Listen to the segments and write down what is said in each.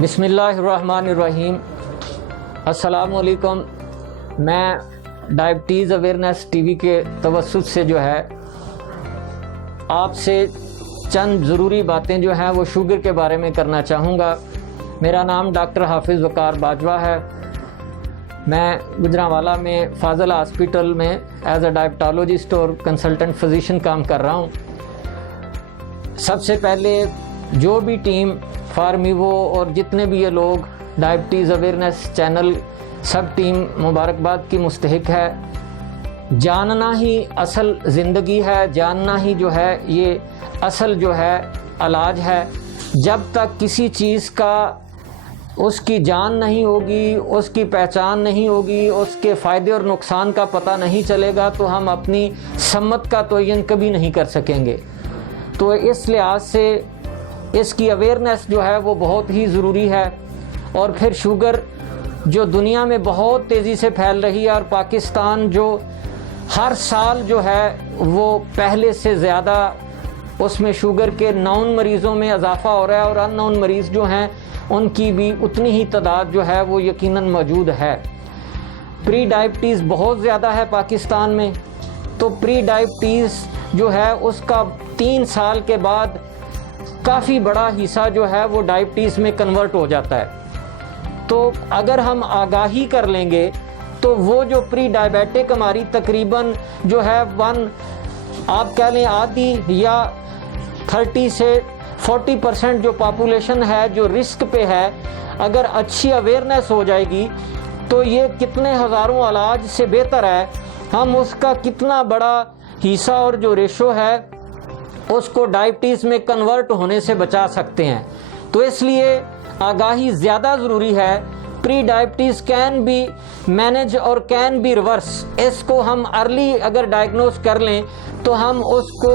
بسم اللہ الرحمن الرحیم۔ السلام علیکم۔ میں ڈائبٹیز اویئرنیس ٹی وی کے توسط سے جو ہے آپ سے چند ضروری باتیں جو ہیں وہ شوگر کے بارے میں کرنا چاہوں گا۔ میرا نام ڈاکٹر حافظ وقار باجوہ ہے۔ میں گجرانوالہ میں فاضل ہاسپٹل میں ایز اے ڈائبٹالوجسٹ اور کنسلٹنٹ فزیشین کام کر رہا ہوں۔ سب سے پہلے جو بھی ٹیم فارمیوو اور جتنے بھی یہ لوگ ڈائبٹیز اویئرنیس چینل سب ٹیم مبارکباد کی مستحق ہے۔ جاننا ہی اصل زندگی ہے، جاننا ہی جو ہے یہ اصل جو ہے علاج ہے۔ جب تک کسی چیز کا اس کی جان نہیں ہوگی، اس کی پہچان نہیں ہوگی، اس کے فائدے اور نقصان کا پتہ نہیں چلے گا تو ہم اپنی سمت کا تعین کبھی نہیں کر سکیں گے۔ تو اس لحاظ سے اس کی اویئرنیس جو ہے وہ بہت ہی ضروری ہے۔ اور پھر شوگر جو دنیا میں بہت تیزی سے پھیل رہی ہے، اور پاکستان جو ہر سال جو ہے وہ پہلے سے زیادہ اس میں شوگر کے نون مریضوں میں اضافہ ہو رہا ہے، اور ان نون مریض جو ہیں ان کی بھی اتنی ہی تعداد جو ہے وہ یقیناً موجود ہے۔ پری ڈائبٹیز بہت زیادہ ہے پاکستان میں، تو پری ڈائبٹیز جو ہے اس کا 3 سال کے بعد کافی بڑا حصہ جو ہے وہ ڈائبٹیز میں کنورٹ ہو جاتا ہے۔ تو اگر ہم آگاہی کر لیں گے تو وہ جو پری ڈائبیٹک ہماری تقریباً جو ہے آپ کہہ لیں آدھی یا 30 سے 40% جو پاپولیشن ہے جو رسک پہ ہے، اگر اچھی اویئرنیس ہو جائے گی تو یہ کتنے ہزاروں علاج سے بہتر ہے۔ ہم اس کا کتنا بڑا حصہ اور جو ریشو ہے اس کو ڈائبٹیز میں کنورٹ ہونے سے بچا سکتے ہیں۔ تو اس لیے آگاہی زیادہ ضروری ہے۔ پری ڈائبٹیز کین بی مینج اور کین بی ریورس۔ اس کو ہم ارلی اگر ڈائگنوز کر لیں تو ہم اس کو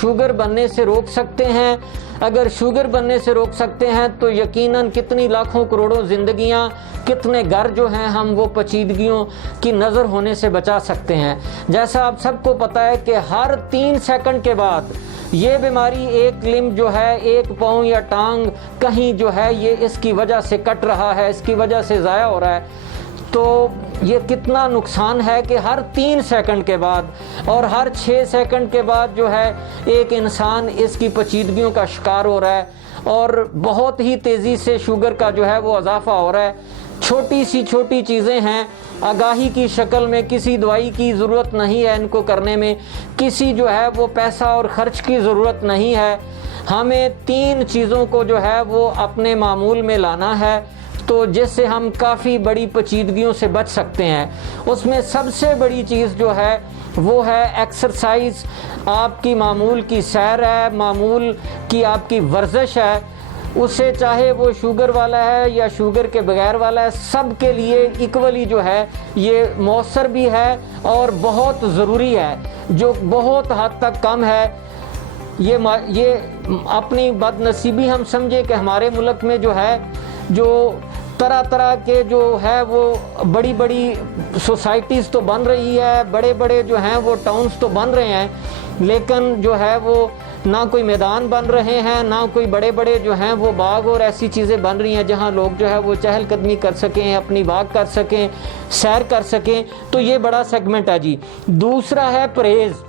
شوگر بننے سے روک سکتے ہیں۔ اگر شوگر بننے سے روک سکتے ہیں تو یقیناً کتنی لاکھوں کروڑوں زندگیاں، کتنے گھر جو ہیں ہم وہ پیچیدگیوں کی نظر ہونے سے بچا سکتے ہیں۔ جیسا آپ سب کو پتہ ہے کہ ہر 3 سیکنڈ کے بعد یہ بیماری ایک لمب جو ہے، ایک پاؤں یا ٹانگ کہیں جو ہے یہ اس کی وجہ سے کٹ رہا ہے، اس کی وجہ سے ضائع ہو رہا ہے۔ تو یہ کتنا نقصان ہے کہ ہر 3 سیکنڈ کے بعد اور ہر 6 سیکنڈ کے بعد جو ہے ایک انسان اس کی پیچیدگیوں کا شکار ہو رہا ہے، اور بہت ہی تیزی سے شوگر کا جو ہے وہ اضافہ ہو رہا ہے۔ چھوٹی سی چھوٹی چیزیں ہیں، آگاہی کی شکل میں، کسی دوائی کی ضرورت نہیں ہے ان کو کرنے میں، کسی جو ہے وہ پیسہ اور خرچ کی ضرورت نہیں ہے۔ ہمیں 3 چیزوں کو جو ہے وہ اپنے معمول میں لانا ہے، تو جس سے ہم کافی بڑی پیچیدگیوں سے بچ سکتے ہیں۔ اس میں سب سے بڑی چیز جو ہے وہ ہے ایکسرسائز۔ آپ کی معمول کی سیر ہے، معمول کی آپ کی ورزش ہے، اسے چاہے وہ شوگر والا ہے یا شوگر کے بغیر والا ہے، سب کے لیے ایکولی جو ہے یہ مؤثر بھی ہے اور بہت ضروری ہے، جو بہت حد تک کم ہے۔ یہ اپنی بد نصیبی ہم سمجھے کہ ہمارے ملک میں جو ہے جو طرح طرح کے جو ہے وہ بڑی بڑی سوسائٹیز تو بن رہی ہے، بڑے بڑے جو ہیں وہ ٹاؤنز تو بن رہے ہیں، لیکن جو ہے وہ نہ کوئی میدان بن رہے ہیں، نہ کوئی بڑے بڑے جو ہیں وہ باغ اور ایسی چیزیں بن رہی ہیں جہاں لوگ جو ہے وہ چہل قدمی کر سکیں، اپنی واک کر سکیں، سیر کر سکیں۔ تو یہ بڑا سیگمنٹ ہے جی۔ دوسرا ہے پرہیز،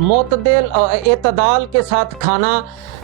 معتدل اعتدال کے ساتھ کھانا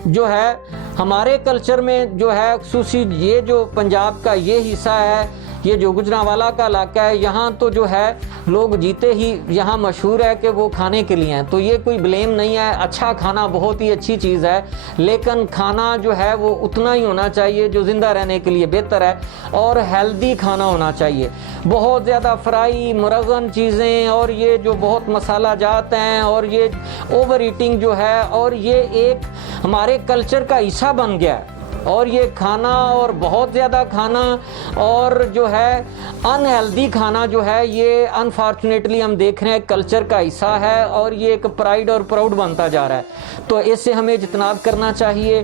جو ہے ہمارے کلچر میں جو ہے خصوصی یہ جو پنجاب کا یہ حصہ ہے، یہ جو گجرانوالہ کا علاقہ ہے، یہاں تو جو ہے لوگ جیتے ہی یہاں مشہور ہے کہ وہ کھانے کے لیے ہیں۔ تو یہ کوئی بلیم نہیں ہے، اچھا کھانا بہت ہی اچھی چیز ہے، لیکن کھانا جو ہے وہ اتنا ہی ہونا چاہیے جو زندہ رہنے کے لیے بہتر ہے، اور ہیلدی کھانا ہونا چاہیے۔ بہت زیادہ فرائی مرغن چیزیں اور یہ جو بہت مسالہ جات ہیں اور یہ اوور ایٹنگ جو ہے، اور یہ ایک ہمارے کلچر کا حصہ بن گیا ہے، اور یہ کھانا اور بہت زیادہ کھانا اور جو ہے ان ہیلدی کھانا جو ہے یہ انفارچونیٹلی ہم دیکھ رہے ہیں کلچر کا حصہ ہے، اور یہ ایک پرائیڈ اور پراؤڈ بنتا جا رہا ہے۔ تو اس سے ہمیں اجتناب کرنا چاہیے۔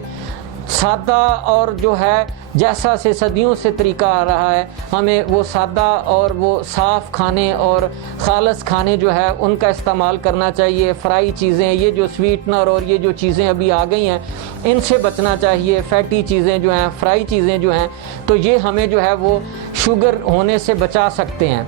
سادہ اور جو ہے جیسا سے صدیوں سے طریقہ آ رہا ہے، ہمیں وہ سادہ اور وہ صاف کھانے اور خالص کھانے جو ہے ان کا استعمال کرنا چاہیے۔ فرائی چیزیں، یہ جو سویٹنر اور یہ جو چیزیں ابھی آ گئی ہیں ان سے بچنا چاہیے۔ فیٹی چیزیں جو ہیں، فرائی چیزیں جو ہیں، تو یہ ہمیں جو ہے وہ شوگر ہونے سے بچا سکتے ہیں۔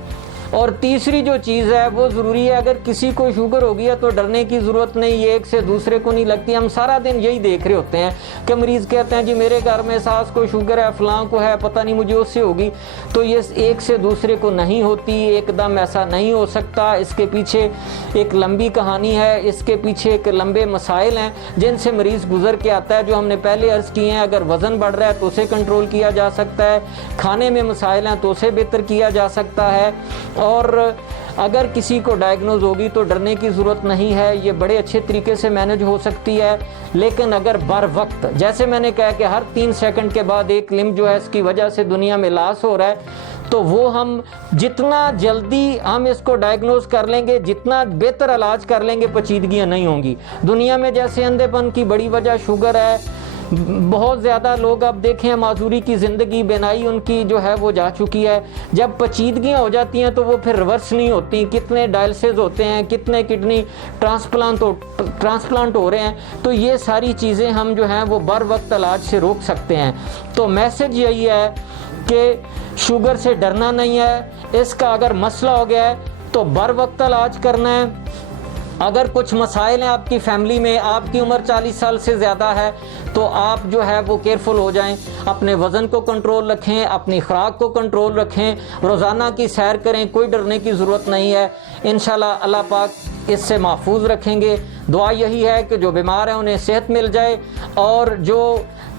اور تیسری جو چیز ہے وہ ضروری ہے، اگر کسی کو شوگر ہو گیا تو ڈرنے کی ضرورت نہیں، یہ ایک سے دوسرے کو نہیں لگتی۔ ہم سارا دن یہی دیکھ رہے ہوتے ہیں کہ مریض کہتے ہیں جی میرے گھر میں ساس کو شوگر ہے، فلاں کو ہے، پتہ نہیں مجھے اس سے ہوگی، تو یہ ایک سے دوسرے کو نہیں ہوتی، ایک دم ایسا نہیں ہو سکتا۔ اس کے پیچھے ایک لمبی کہانی ہے، اس کے پیچھے ایک لمبے مسائل ہیں جن سے مریض گزر کے آتا ہے، جو ہم نے پہلے عرض کیے ہیں۔ اگر وزن بڑھ رہا ہے تو اسے کنٹرول کیا جا سکتا ہے، کھانے میں مسائل ہیں تو اسے بہتر کیا جا سکتا ہے، اور اگر کسی کو ڈائگنوز ہوگی تو ڈرنے کی ضرورت نہیں ہے، یہ بڑے اچھے طریقے سے مینج ہو سکتی ہے۔ لیکن اگر بر وقت، جیسے میں نے کہا کہ ہر 3 سیکنڈ کے بعد ایک لمب جو ہے اس کی وجہ سے دنیا میں لاس ہو رہا ہے، تو وہ ہم جتنا جلدی ہم اس کو ڈائگنوز کر لیں گے، جتنا بہتر علاج کر لیں گے، پیچیدگیاں نہیں ہوں گی۔ دنیا میں جیسے اندھے پن کی بڑی وجہ شوگر ہے، بہت زیادہ لوگ اب دیکھیں معذوری کی زندگی، بینائی ان کی جو ہے وہ جا چکی ہے۔ جب پیچیدگیاں ہو جاتی ہیں تو وہ پھر ریورس نہیں ہوتی، کتنے ڈائلسز ہوتے ہیں، کتنے کڈنی ٹرانسپلانٹ ہو رہے ہیں، تو یہ ساری چیزیں ہم جو ہیں وہ بر وقت علاج سے روک سکتے ہیں۔ تو میسج یہی ہے کہ شوگر سے ڈرنا نہیں ہے، اس کا اگر مسئلہ ہو گیا ہے تو بر وقت علاج کرنا ہے۔ اگر کچھ مسائل ہیں آپ کی فیملی میں، آپ کی عمر 40 سال سے زیادہ ہے، تو آپ جو ہے وہ کیئرفل ہو جائیں، اپنے وزن کو کنٹرول رکھیں، اپنی خوراک کو کنٹرول رکھیں، روزانہ کی سیر کریں، کوئی ڈرنے کی ضرورت نہیں ہے۔ انشاءاللہ اللہ پاک اس سے محفوظ رکھیں گے۔ دعا یہی ہے کہ جو بیمار ہیں انہیں صحت مل جائے، اور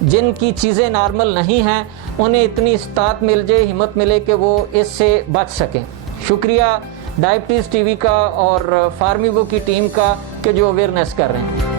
جن کی چیزیں نارمل نہیں ہیں انہیں اتنی استطاعت مل جائے، ہمت ملے کہ وہ اس سے بچ سکیں۔ شکریہ ڈائبٹیز ٹی وی کا اور فارمیبو کی ٹیم کا کہ جو اویئرنیس کر رہے ہیں۔